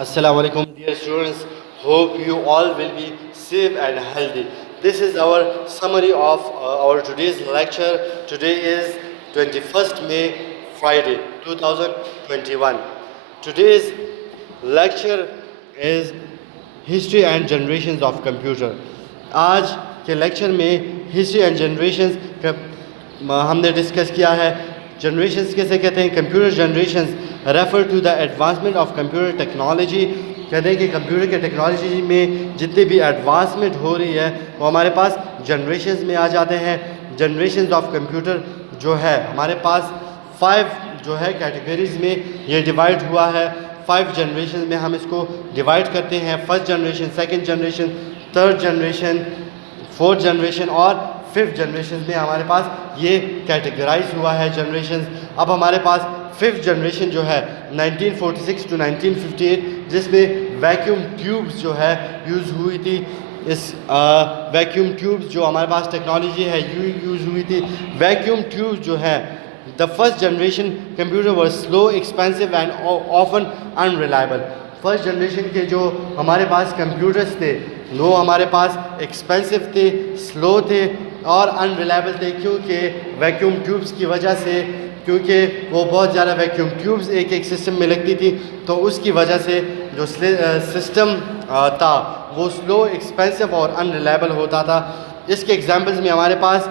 Assalamu alaikum, dear students. Hope you all will be safe and healthy. This is our summary of our today's lecture. Today is 21st May, Friday, 2021. Today's lecture is History and Generations of Computer. आज के lecture में history and generations का हमने discuss किया है. Generations कैसे कहते हैं? Computer generations refer to the advancement of computer technology. कहते हैं कि कंप्यूटर के टेक्नोलॉजी में जितनी भी एडवांसमेंट हो रही है वो हमारे पास जनरेशंस में आ जाते हैं. जनरेशंस ऑफ कंप्यूटर जो है हमारे पास 5 जो है कैटेगरीज में ये डिवाइड हुआ है. 5 जनरेशन में हम इसको डिवाइड करते हैं. First generation, second generation, third generation, fourth generation और फिफ्थ जनरेशन में हमारे पास ये कैटेगराइज हुआ है जनरेशन. अब हमारे पास फिफ्थ जनरेशन जो है 1946 टू 1958 जिसमें वैक्यूम ट्यूब्स जो है यूज़ हुई थी. इस वैक्यूम ट्यूब्स जो हमारे पास टेक्नोलॉजी है यूज़ हुई थी. वैक्यूम ट्यूब्स जो है the first generation computer was slow, expensive and often unreliable. First generation के जो हमारे पास कंप्यूटर्स थे वो हमारे पास एक्सपेंसिव थे, स्लो थे और अनरिलायबल थे. क्योंकि वैक्यूम ट्यूब्स की वजह से, क्योंकि वो बहुत ज़्यादा वैक्यूम ट्यूब्स एक एक सिस्टम में लगती थी तो उसकी वजह से जो सिस्टम था वो स्लो, एक्सपेंसिव और अनरिलायबल होता था. इसके एग्जांपल्स में हमारे पास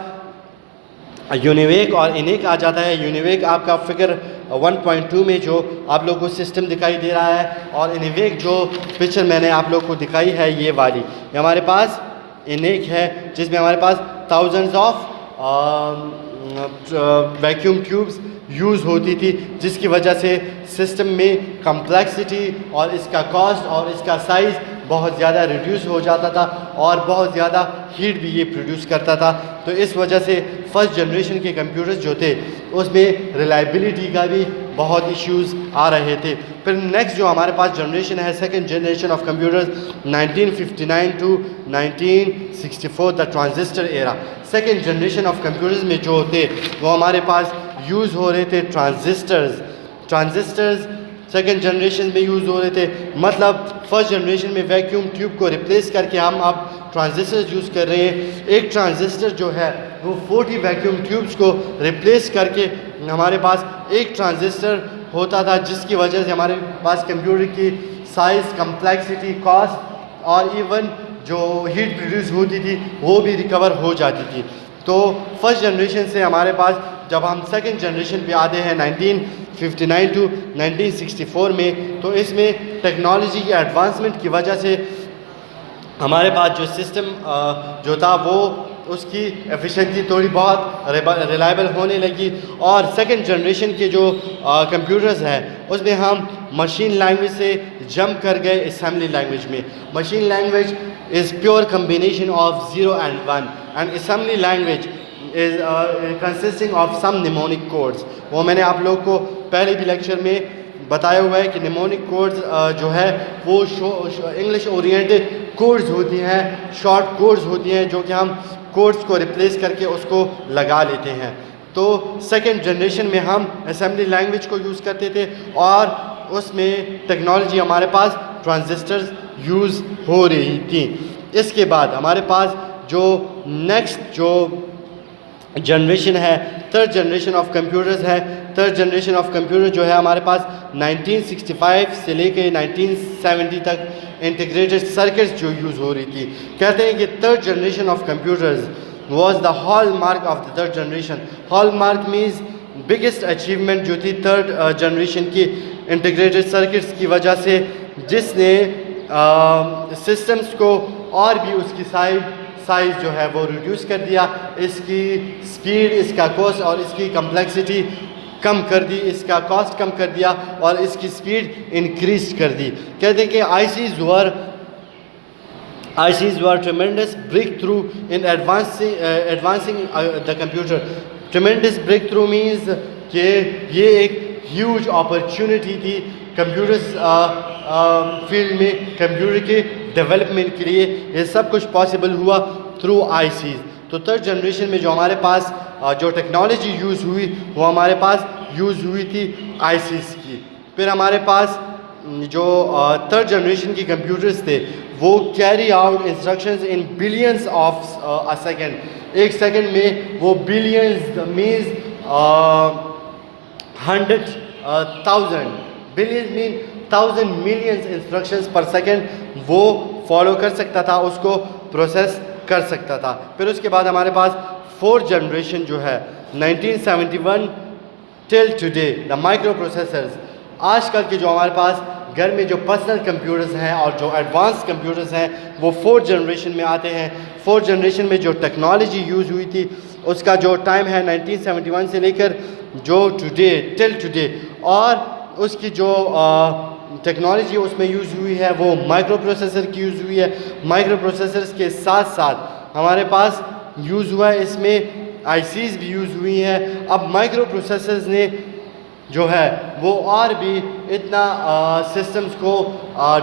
यूनिवेक और इनेक आ जाता है. यूनिवेक आपका फिगर 1.2 में जो आप लोगों को सिस्टम दिखाई दे रहा है और इनेक जो पिक्चर मैंने आप लोगों को दिखाई है ये वाली, ये हमारे पास इनेक है जिसमें हमारे पास thousands of vacuum tubes use होती थी जिसकी वजह से सिस्टम में कम्प्लेक्सिटी और इसका कॉस्ट और इसका साइज़ बहुत ज़्यादा रिड्यूस हो जाता था और बहुत ज़्यादा हीट भी ये प्रोड्यूस करता था. तो इस वजह से फर्स्ट जनरेशन के कंप्यूटर्स जो थे उसमें रिलायबिलिटी का भी बहुत इश्यूज़ आ रहे थे. फिर नेक्स्ट जो हमारे पास जनरेशन है second generation of computers 1959 to 1964 the transistor era. Second generation of computers में जो थे वो हमारे पास यूज़ हो रहे थे ट्रांजिस्टर्स सेकेंड जनरेशन में यूज़ हो रहे थे. मतलब फर्स्ट जनरेशन में वैक्यूम ट्यूब को रिप्लेस करके हम अब ट्रांजिस्टर यूज़ कर रहे हैं. एक ट्रांजिस्टर जो है वो 40 वैक्यूम ट्यूब्स को रिप्लेस करके हमारे पास एक ट्रांजिस्टर होता था जिसकी वजह से हमारे पास कंप्यूटर की साइज़, कम्प्लेक्सिटी, कॉस्ट और इवन जो हीट प्रोड्यूस होती थी वो भी रिकवर हो जाती थी. तो फर्स्ट जनरेशन से हमारे पास जब हम सेकंड जनरेशन पे आते हैं 1959 टू 1964 में तो इसमें टेक्नोलॉजी की एडवांसमेंट की वजह से हमारे पास जो सिस्टम जो था वो उसकी एफिशिएंसी थोड़ी बहुत रिलायबल होने लगी. और सेकंड जनरेशन के जो कंप्यूटर्स हैं उसमें हम मशीन लैंग्वेज से जंप कर गए असेंबली लैंग्वेज में. Machine language is pure combination of 0 and 1 and assembly language is consisting of some mnemonic codes. वो मैंने आप लोग को पहले भी लेक्चर में बताया हुआ है कि mnemonic codes जो है वो इंग्लिश ओरिएंटेड कोड्स होती हैं, शॉर्ट कोड्स होती हैं जो कि हम कोड्स को रिप्लेस करके उसको लगा लेते हैं. तो सेकेंड जनरेशन में हम असेंबली लैंग्वेज को यूज़ करते थे और उसमें टेक्नोलॉजी हमारे पास ट्रांजिस्टर्स यूज़ हो रही थी. इसके बाद हमारे पास जो नेक्स्ट जो जनरेशन है थर्ड जनरेशन ऑफ कंप्यूटर्स है. थर्ड जनरेशन ऑफ कंप्यूटर जो है हमारे पास 1965 से लेके 1970 तक इंटीग्रेटेड सर्किट्स जो यूज़ हो रही थी. कहते हैं कि third generation of computers was the hall mark of the third generation. Hall mark means biggest achievement जो थी थर्ड जनरेशन की इंटीग्रेटेड सर्किट्स की वजह से, जिसने सिस्टम्स को और भी उसकी साइज़ जो है वो रिड्यूस कर दिया, इसकी स्पीड, इसका कॉस्ट और इसकी कम्प्लेक्सिटी कम कर दी, इसका कॉस्ट कम कर दिया और इसकी स्पीड इंक्रीज कर दी. कहते हैं कि ICs were tremendous breakthrough in advancing the computer. Tremendous breakthrough means कि ये एक ह्यूज अपॉर्चुनिटी थी कंप्यूटर्स फील्ड में, कंप्यूटर के डेवलपमेंट के लिए. ये सब कुछ पॉसिबल हुआ थ्रू ICs. तो थर्ड जनरेशन में जो हमारे पास जो टेक्नोलॉजी यूज़ हुई वो हमारे पास यूज़ हुई थी ICs की. फिर हमारे पास جو تھرڈ جنریشن کی کمپیوٹرز تھے وہ carry out instructions in billions of a second. ایک سیکنڈ میں وہ billions means 100,000 billion mean 1000 millions instructions per second وہ فالو کر سکتا تھا, اس کو پروسیس کر سکتا تھا. پھر اس کے بعد ہمارے پاس فورتھ جنریشن جو ہے 1971 ٹل ٹوڈے دا مائکرو پروسیسرز. آج کل کے جو ہمارے پاس گھر میں جو پرسنل کمپیوٹرز ہیں اور جو ایڈوانس کمپیوٹرز ہیں وہ فورتھ جنریشن میں آتے ہیں. فورتھ جنریشن میں جو ٹیکنالوجی یوز ہوئی تھی اس کا جو ٹائم ہے 1971 سے لے کر جو ٹوڈے ٹل ٹوڈے, اور اس کی جو ٹیکنالوجی اس میں یوز ہوئی ہے وہ مائکرو پروسیسر کی یوز ہوئی ہے. مائکرو پروسیسرز کے ساتھ ساتھ ہمارے پاس یوز ہوا ہے اس میں آئی سیز بھی یوز ہوئی ہیں. اب مائکرو پروسیسرز نے جو ہے وہ اور بھی اتنا سسٹمز کو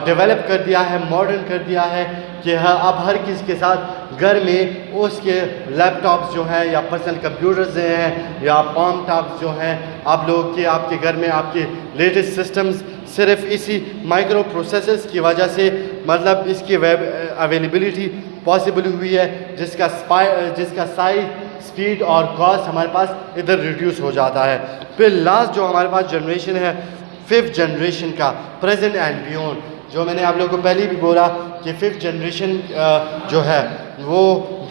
ڈیولپ کر دیا ہے, ماڈرن کر دیا ہے کہ اب ہر کسی کے ساتھ گھر میں اس کے لیپ ٹاپس جو ہیں یا پرسنل کمپیوٹرز ہیں یا پام ٹاپس جو ہیں آپ لوگ کے آپ کے گھر میں آپ کے لیٹسٹ سسٹمز صرف اسی مائکرو پروسیسرز کی وجہ سے مطلب اس کی اویلیبلٹی پاسبل ہوئی ہے, جس کا سائز اسپیڈ اور کاسٹ ہمارے پاس ادھر ریڈیوس ہو جاتا ہے. پھر لاسٹ جو ہمارے پاس جنریشن ہے ففتھ جنریشن کا پریزنٹ اینڈ بیونڈ, جو میں نے آپ لوگوں کو پہلے بھی بولا کہ ففتھ جنریشن جو ہے وہ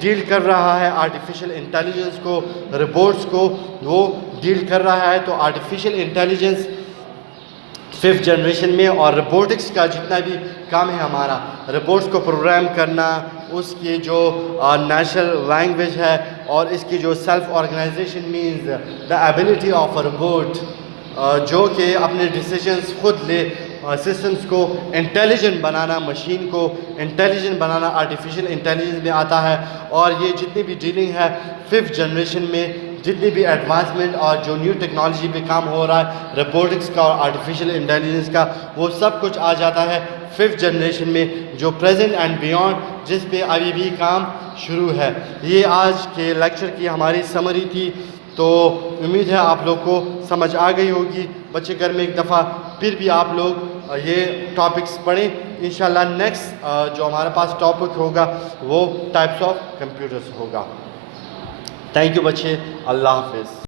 ڈیل کر رہا ہے آرٹیفیشل انٹیلیجنس کو, روبوٹس کو وہ ڈیل کر رہا ہے. تو آرٹیفیشل انٹیلیجنس ففتھ جنریشن میں اور روبوٹکس کا جتنا بھی کام ہے ہمارا, روبوٹس کو پروگرام کرنا, اس کی جو نیچرل لینگویج ہے اور اس کی جو self organization means the ability of a robot جو کہ اپنے ڈیسیجنس خود لے, سسٹمز کو انٹیلیجنٹ بنانا, مشین کو انٹیلیجنٹ بنانا آرٹیفیشل انٹیلیجنس میں آتا ہے. اور یہ جتنی بھی ڈیلنگ ہے ففتھ جنریشن میں, جتنی بھی ایڈوانسمنٹ اور جو نیو ٹیکنالوجی پہ کام ہو رہا ہے روبوٹکس کا اور آرٹیفیشل انٹیلیجنس کا, وہ سب کچھ آ جاتا ہے ففتھ جنریشن میں جو پریزنٹ اینڈ بیونڈ جس پہ ابھی بھی کام شروع ہے. یہ آج کے لیکچر کی ہماری سمری تھی, تو امید ہے آپ لوگ کو سمجھ آ گئی ہوگی. بچے گھر میں ایک دفعہ پھر بھی آپ لوگ یہ ٹاپکس پڑھیں. انشاءاللہ نیکسٹ جو ہمارے پاس ٹاپک ہوگا وہ ٹائپس آف کمپیوٹرز ہوگا. تھینک یو بچے, اللہ حافظ.